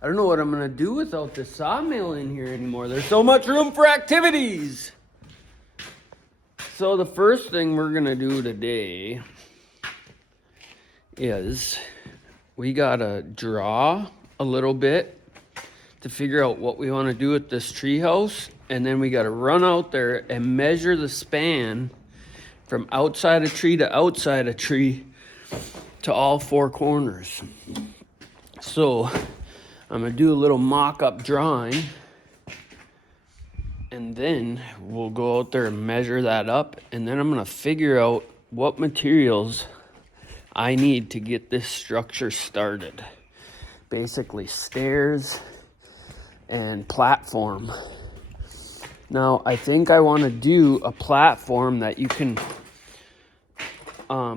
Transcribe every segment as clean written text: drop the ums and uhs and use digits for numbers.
I don't know what I'm gonna do without the sawmill in here anymore. There's so much room for activities. So the first thing we're gonna do today is we gotta draw a little bit to figure out what we want to do with this tree house, and then we gotta run out there and measure the span from outside a tree to outside a tree to all four corners. So I'm gonna do a little mock-up drawing, and then we'll go out there and measure that up, and then I'm gonna figure out what materials I need to get this structure started. Basically stairs and platform. Now I think I want to do a platform that you can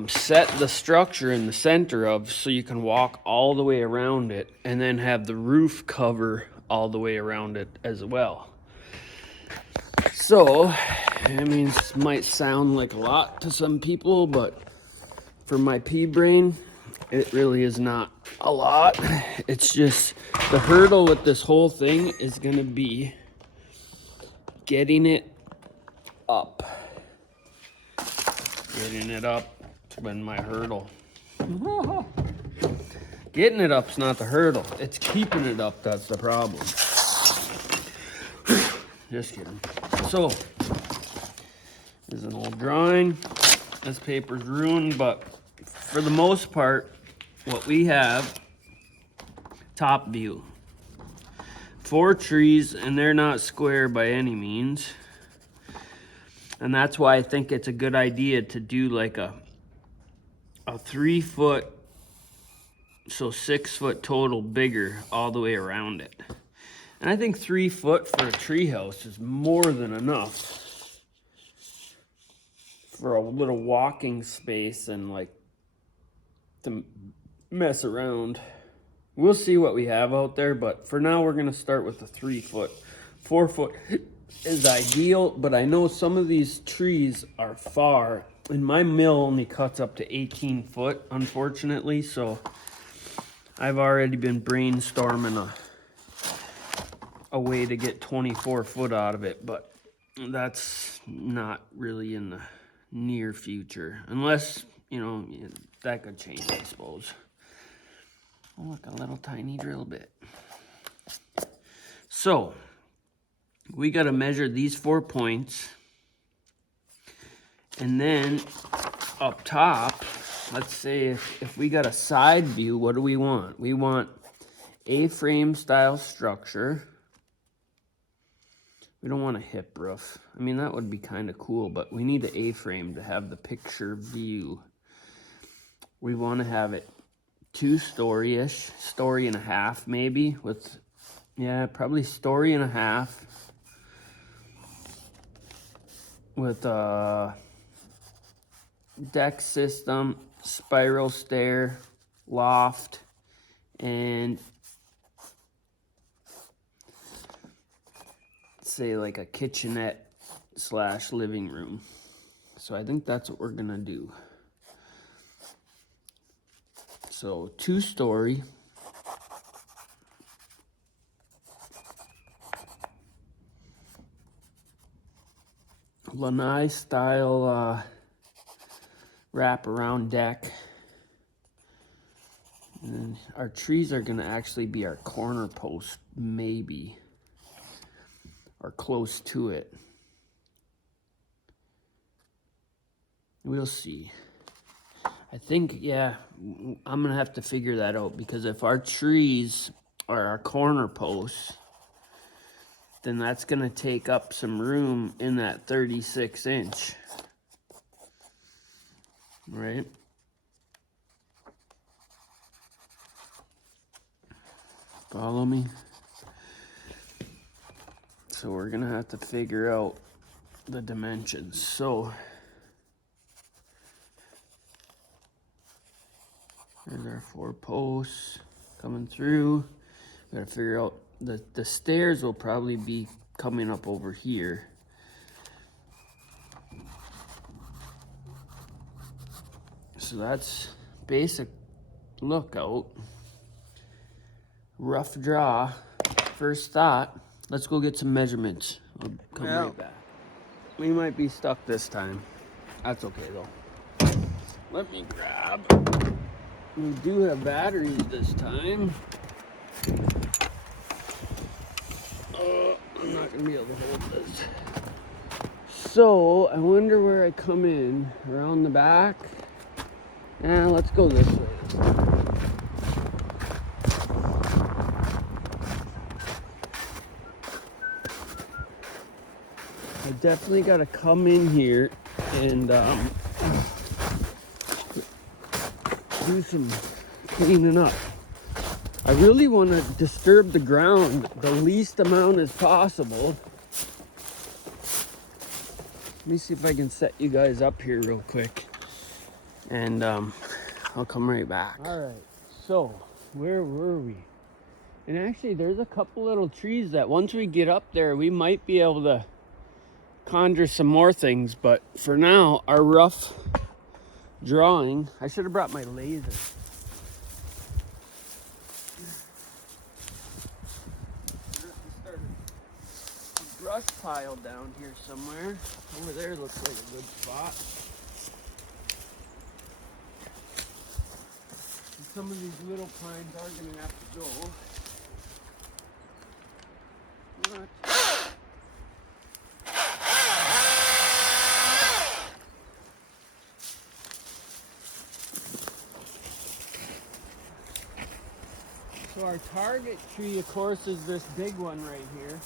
set the structure in the center of, so you can walk all the way around it, and then have the roof cover all the way around it as well. So, I mean, this might sound like a lot to some people, but for my pea brain, it really is not a lot. It's just the hurdle with this whole thing is going to be getting it up. Getting it up has been my hurdle. Getting it up's not the hurdle. It's keeping it up that's the problem. Just kidding. So, this is an old drawing. This paper's ruined, but for the most part, what we have, top view. 4 trees, and they're not square by any means. And that's why I think it's a good idea to do like a 3 foot, so 6 foot total bigger all the way around it. And I think 3 foot for a tree house is more than enough for a little walking space and like to mess around. We'll see what we have out there, but for now we're gonna start with the 3 foot. 4 foot is ideal, but I know some of these trees are far, and my mill only cuts up to 18 foot, unfortunately, so I've already been brainstorming a way to get 24 foot out of it, but that's not really in the near future, unless, you know, that could change, I suppose. Oh, look, a little tiny drill bit. So we got to measure these 4 points, and then up top, let's say if we got a side view, what do we want? We want A-frame style structure. We don't want a hip roof. I mean, that would be kind of cool, but we need an A-frame to have the picture view. We want to have it 2-story-ish, story and a half maybe, with, yeah, probably story and a half, with a deck system, spiral stair, loft, and say like a kitchenette / living room. So I think that's what we're gonna do. So 2-story. Lanai style wraparound deck. And then our trees are gonna actually be our corner post, maybe, or close to it. We'll see. I think, yeah, I'm gonna have to figure that out, because if our trees are our corner posts, then that's gonna take up some room in that 36-inch, right? Follow me? So we're gonna have to figure out the dimensions. So there's our 4 posts coming through. Gotta figure out the stairs will probably be coming up over here. So that's basic lookout. rough draw. First thought, let's go get some measurements. I'll come right back. We might be stuck this time. That's okay though. Let me grab. We do have batteries this time. I'm not gonna be able to hold this. So I wonder where I come in. Around the back? Let's go this way. I definitely gotta come in here and do some cleaning up. I really want to disturb the ground the least amount as possible. Let me see if I can set you guys up here real quick, and I'll come right back. All right, so where were we? And actually there's a couple little trees that once we get up there we might be able to conjure some more things, but for now our rough drawing, I should have brought my laser. Brush pile down here somewhere. Over there looks like a good spot. And some of these little pines are gonna have to go. What? So our target tree, of course, is this big one right here.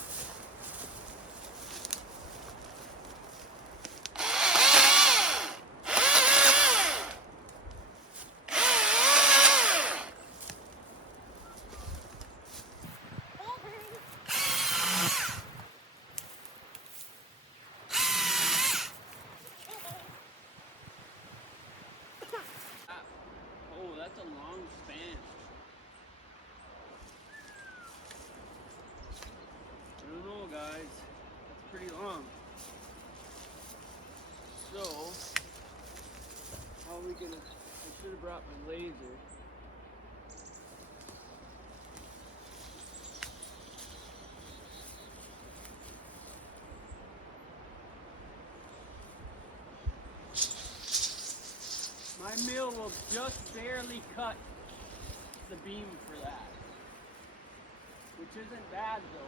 Oh, that's a long span. I don't know, guys. That's pretty long. So, how are we gonna... I should have brought my laser. My mill will just barely cut the beam for that, which isn't bad though.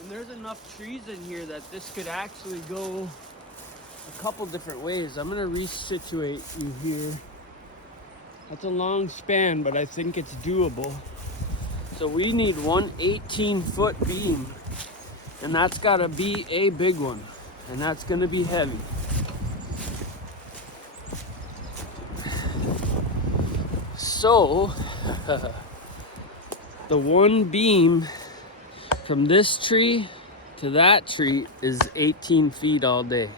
And there's enough trees in here that this could actually go a couple different ways. I'm gonna resituate you here. That's a long span, but I think it's doable. So we need one 18-foot beam, and that's gotta be a big one, and that's gonna be heavy. So, the one beam from this tree to that tree is 18 feet all day.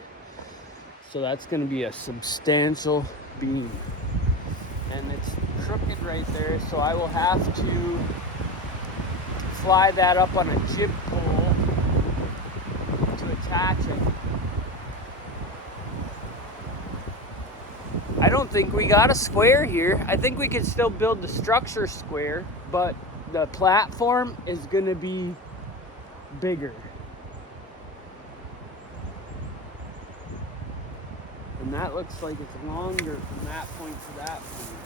So that's gonna be a substantial beam. And it's crooked right there, so I will have to fly that up on a jib pole to attach it. I don't think we got a square here. I think we can still build the structure square, but the platform is gonna be bigger. And that looks like it's longer from that point to that point.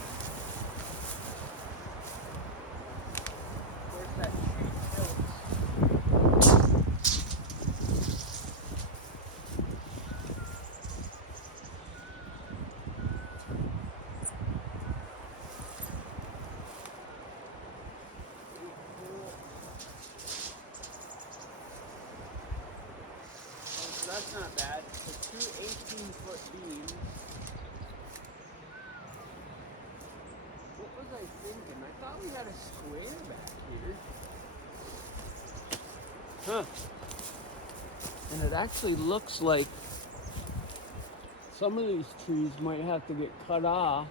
Of course, that tree tilts. So that's not bad. So two 18-foot beams. What was I thinking? I thought we had a square back here. Huh. And it actually looks like some of these trees might have to get cut off.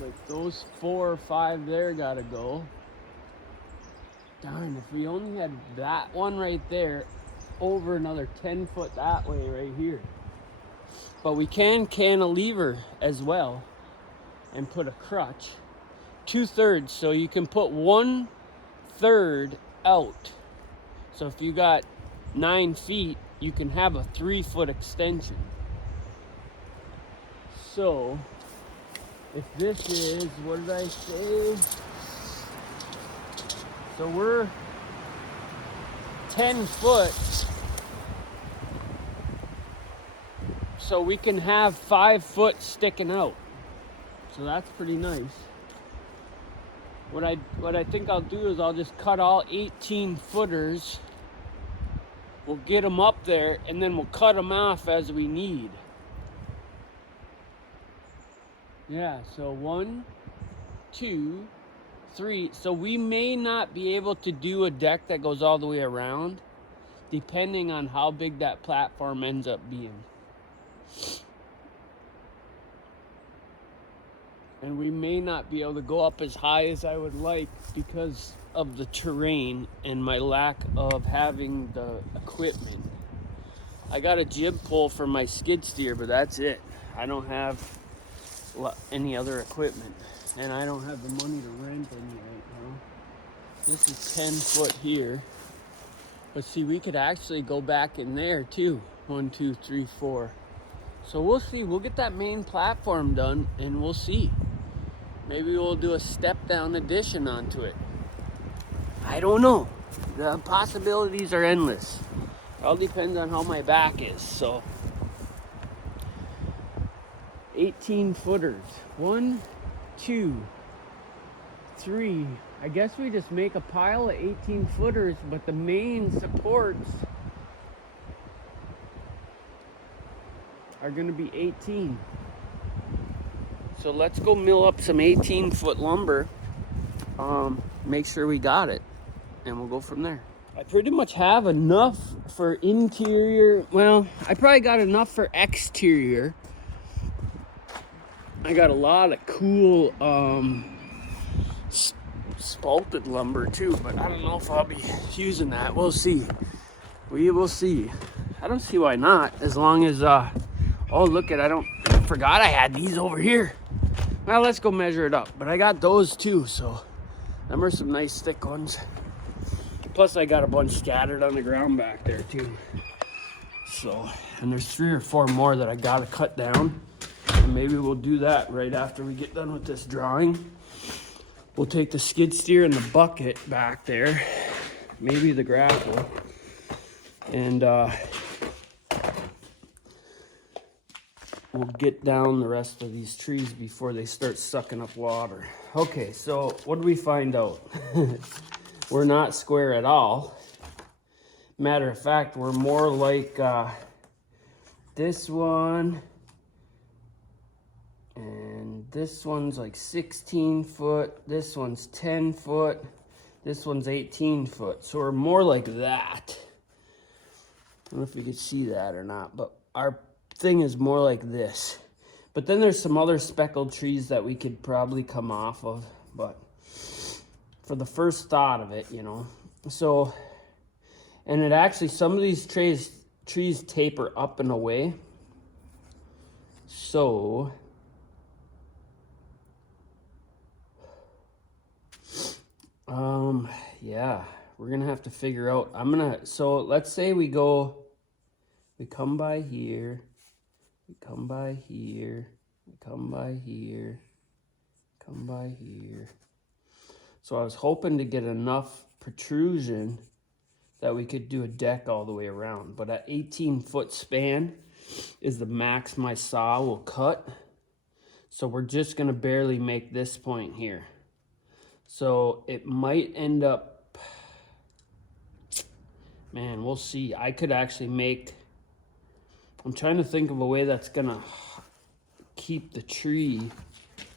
Like those 4 or 5 there gotta go Darn, if we only had that one right there, over another 10 foot that way right here. But we can cantilever as well and put a crutch. 2/3, so you can put 1/3 out. So if you got 9 feet, you can have a 3-foot extension. So if this is, what did I say? So we're 10 foot. So we can have 5 foot sticking out. So that's pretty nice. What I think I'll do is I'll just cut all 18 footers. We'll get them up there and then we'll cut them off as we need. Yeah, so 1, 2, 3. So we may not be able to do a deck that goes all the way around, depending on how big that platform ends up being. And we may not be able to go up as high as I would like because of the terrain and my lack of having the equipment. I got a jib pole for my skid steer, but that's it. I don't have any other equipment, and I don't have the money to rent any right now. This is 10 foot here, but see, we could actually go back in there too. 1, 2, 3, 4. So we'll see. We'll get that main platform done and we'll see. Maybe we'll do a step down addition onto it. I don't know. The possibilities are endless. It all depends on how my back is. So 18 footers. 1, 2, 3. I guess we just make a pile of 18 footers, but the main supports are going to be 18. So let's go mill up some 18 foot lumber, make sure we got it, and we'll go from there. I pretty much have enough for interior. Well, I probably got enough for exterior. I got a lot of cool spalted lumber too, but I don't know if I'll be using that. We'll see. We will see. I don't see why not, as long as oh, look at, I forgot I had these over here. Well, let's go measure it up. But I got those too, so them are some nice thick ones. Plus I got a bunch scattered on the ground back there too. So, and there's 3 or 4 more that I gotta cut down. And maybe we'll do that right after we get done with this drawing. We'll take the skid steer and the bucket back there. Maybe the grapple. And we'll get down the rest of these trees before they start sucking up water. Okay, so what did we find out? We're not square at all. Matter of fact, we're more like this one. And this one's like 16 foot. This one's 10 foot. This one's 18 foot. So we're more like that. I don't know if you can see that or not, but our thing is more like this. But then there's some other speckled trees that we could probably come off of, but for the first thought of it, you know. So, and it actually, some of these trees taper up and away. So yeah, we're gonna have to figure out. So let's say we come by here. We come by here, we come by here, come by here. So I was hoping to get enough protrusion that we could do a deck all the way around. But at 18 foot span is the max my saw will cut. So we're just gonna barely make this point here. So it might end up, man, we'll see. I could actually make, I'm trying to think of a way that's gonna keep the tree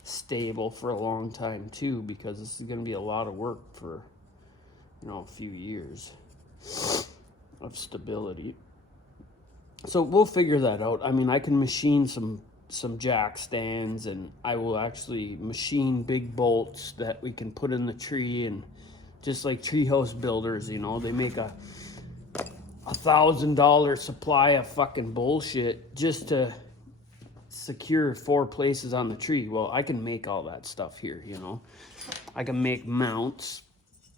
stable for a long time too, because this is gonna be a lot of work for, you know, a few years of stability. So we'll figure that out. I mean, I can machine some jack stands, and I will actually machine big bolts that we can put in the tree, and just like treehouse builders, you know, they make a $1,000 supply of fucking bullshit just to secure 4 places on the tree. Well, I can make all that stuff here, you know. I can make mounts,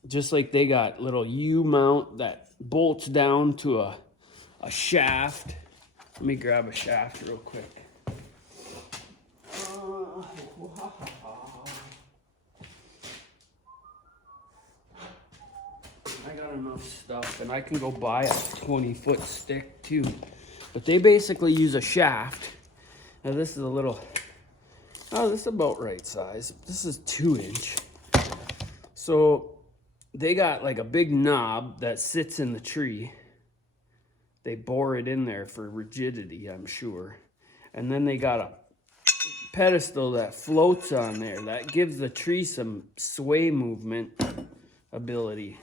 just like they got little U mount that bolts down to a shaft. Let me grab a shaft real quick. I got enough stuff, and I can go buy a 20-foot stick too. But they basically use a shaft. Now this is a little, oh, this is about right size. This is 2-inch. So they got like a big knob that sits in the tree. They bore it in there for rigidity, I'm sure. And then they got a pedestal that floats on there that gives the tree some sway movement ability.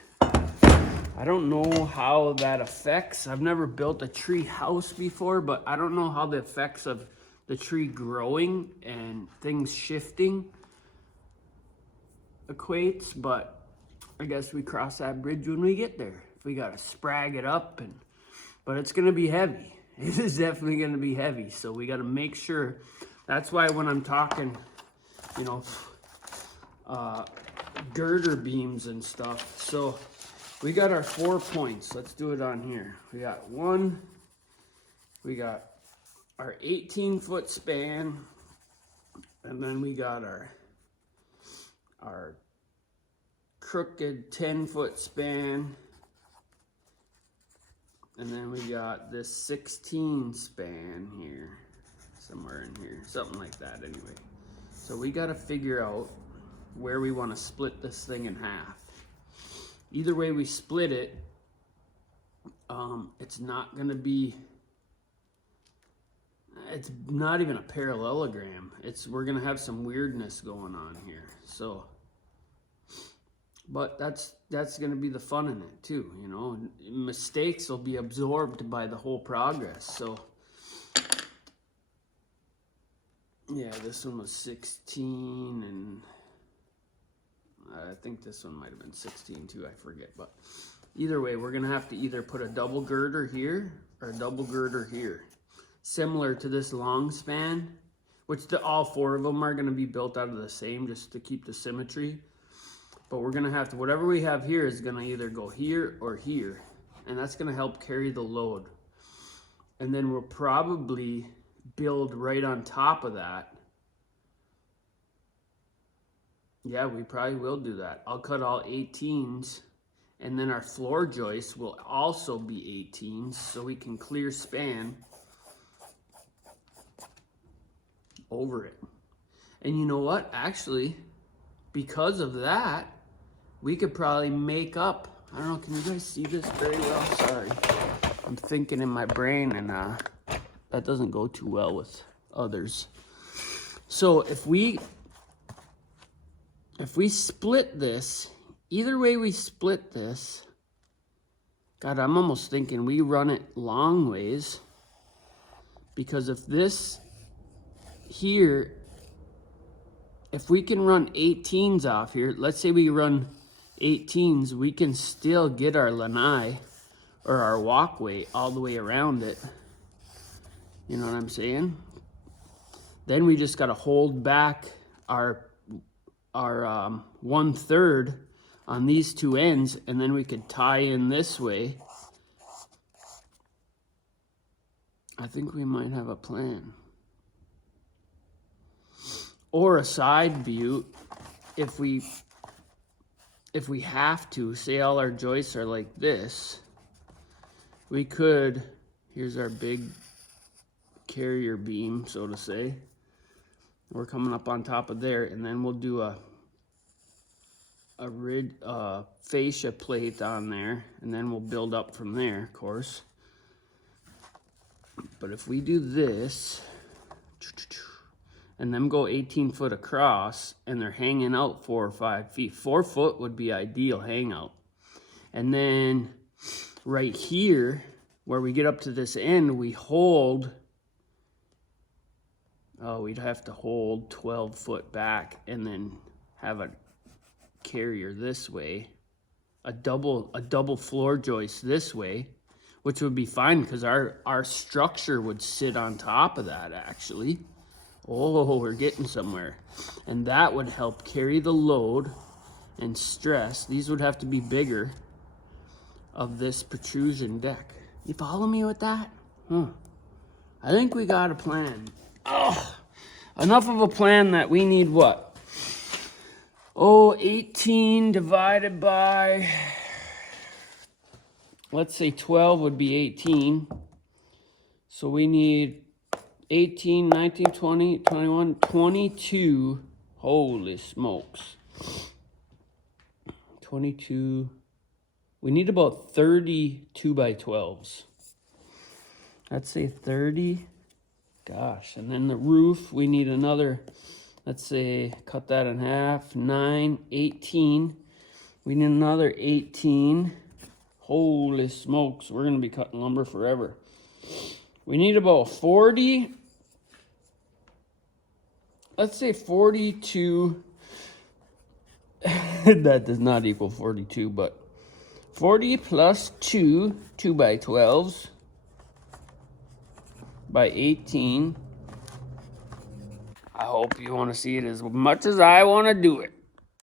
I don't know how that affects. I've never built a tree house before, but I don't know how the effects of the tree growing and things shifting equates, but I guess we cross that bridge when we get there. If we gotta sprag it up, but it's gonna be heavy. It is definitely gonna be heavy, so we gotta make sure. That's why when I'm talking, you know, girder beams and stuff. So we got our 4 points. Let's do it on here. We got 1, we got our 18-foot span, and then we got our crooked 10-foot span, and then we got this 16 span here, somewhere in here, something like that anyway. So we got to figure out where we want to split this thing in half. Either way we split it, it's not going to be, it's not even a parallelogram. We're going to have some weirdness going on here. So, but that's going to be the fun in it too, you know. Mistakes will be absorbed by the whole progress. So, yeah, this one was 16, and I think this one might have been 16 too, I forget. But either way, we're gonna have to either put a double girder here or a double girder here. Similar to this long span, which all 4 of them are gonna be built out of the same just to keep the symmetry. But we're gonna have to, whatever we have here is gonna either go here or here. And that's gonna help carry the load. And then we'll probably build right on top of that. Yeah, we probably will do that. I'll cut all 18s, and then our floor joists will also be 18s, so we can clear span over it. And you know what? Actually, because of that, we could probably make up, I don't know, can you guys see this very well? Sorry. I'm thinking in my brain, and that doesn't go too well with others. So if we split this, either way we split this, God, I'm almost thinking we run it long ways, because if this here, if we can run 18s off here, let's say we run 18s, we can still get our lanai or our walkway all the way around it. You know what I'm saying? Then we just got to hold back our 1/3 on these 2 ends, and then we could tie in this way. I think we might have a plan. Or a side view, if we have to, say all our joists are like this, we could, here's our big carrier beam, so to say. We're coming up on top of there, and then we'll do a fascia plate on there, and then we'll build up from there, of course. But if we do this, and them go 18 foot across, and they're hanging out 4 or 5 feet, 4 foot would be ideal hangout. And then right here, where we get up to this end, we hold, we'd have to hold 12 foot back and then have a carrier this way. a double floor joist this way, which would be fine because our structure would sit on top of that actually. Oh, we're getting somewhere. And that would help carry the load and stress. These would have to be bigger of this protrusion deck. You follow me with that? I think we got a plan. Oh, enough of a plan that we need what? Oh, 18 divided by, let's say 12 would be 18. So we need 18, 19, 20, 21, 22. Holy smokes. 22. We need about 30 2x12s. Let's say 30. Gosh, and then the roof, we need another, let's say, cut that in half. 9, 18. We need another 18. Holy smokes, we're going to be cutting lumber forever. We need about 40. Let's say 42. That does not equal 42, but 40 plus 2 2x12s by 18. I hope you want to see it as much as I want to do it.